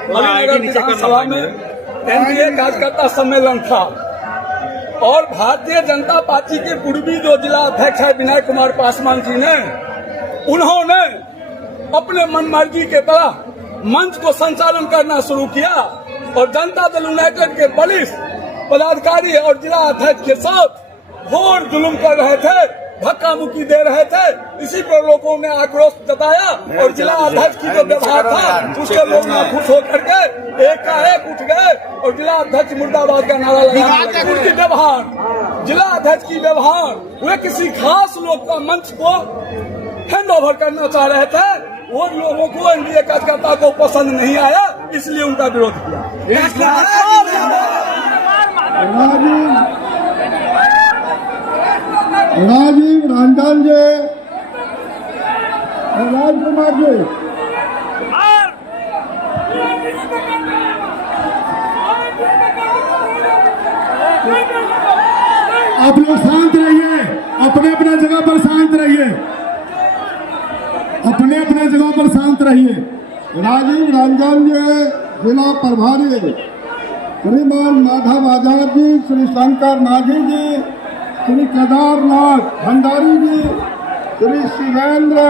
अलीनगर विधानसभा में एनडीए कार्यकर्ता सम्मेलन था और भारतीय जनता पार्टी के पूर्वी जो जिला अध्यक्ष है विनय कुमार पासवान जी ने, उन्होंने अपने मनमर्जी के तरह मंच को संचालन करना शुरू किया और जनता दल यूनाइटेड के वरिष्ठ पदाधिकारी और जिला अध्यक्ष के साथ घोर जुल्म कर रहे थे, धक्का मुक्की दे रहे थे। इसी पर लोगों ने आक्रोश जताया और जिला अध्यक्ष की जो व्यवहार था उससे लोग नाखुश होकर के एकाएक उठ गए और जिला अध्यक्ष मुर्दाबाद का नारा लगाया। उनकी व्यवहार, जिला अध्यक्ष की व्यवहार, वे किसी खास लोग का मंच को हैंड ओवर करना चाह रहे थे। वो लोगों को एनडीए कार्यकर्ता को पसंद नहीं आया, इसलिए उनका विरोध किया। राजीव रंजन जी, राजकुमार जी, आप लोग शांत रहिए, अपने अपने जगह पर शांत रहिए, अपने अपने जगह पर शांत रहिए। राजीव रंजन जी जिला प्रभारी, श्रीमान माधव आजाद जी, श्री शंकर माझी जी, श्री केदारनाथ भंडारी जी, श्री शिवेंद्र